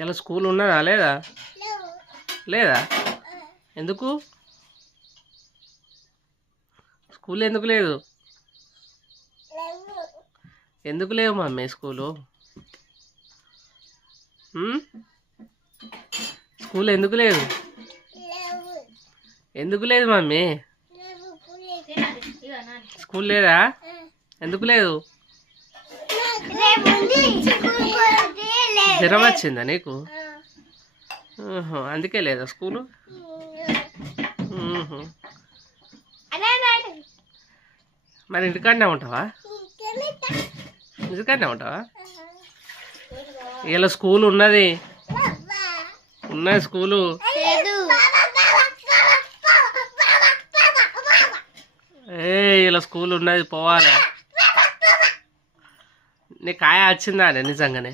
ఇలా స్కూల్ ఉన్నదా లేదా? లేదా? ఎందుకు స్కూల్ ఎందుకు లేదు? ఎందుకు లేవు మమ్మీ స్కూలు? స్కూల్ ఎందుకు లేదు? ఎందుకు లేదు మమ్మీ? స్కూల్ లేదా? ఎందుకు లేదు? జ్వరం వచ్చిందా నీకు? అందుకే లేదా స్కూలు? మరి ఇంటికాడనే ఉంటావా? ఇంటికాడనే ఉంటావా? ఇలా స్కూల్ ఉన్నది స్కూలు. ఇలా స్కూల్ ఉన్నది, పోవాలి. నీ కాయ వచ్చిందా నిజంగానే?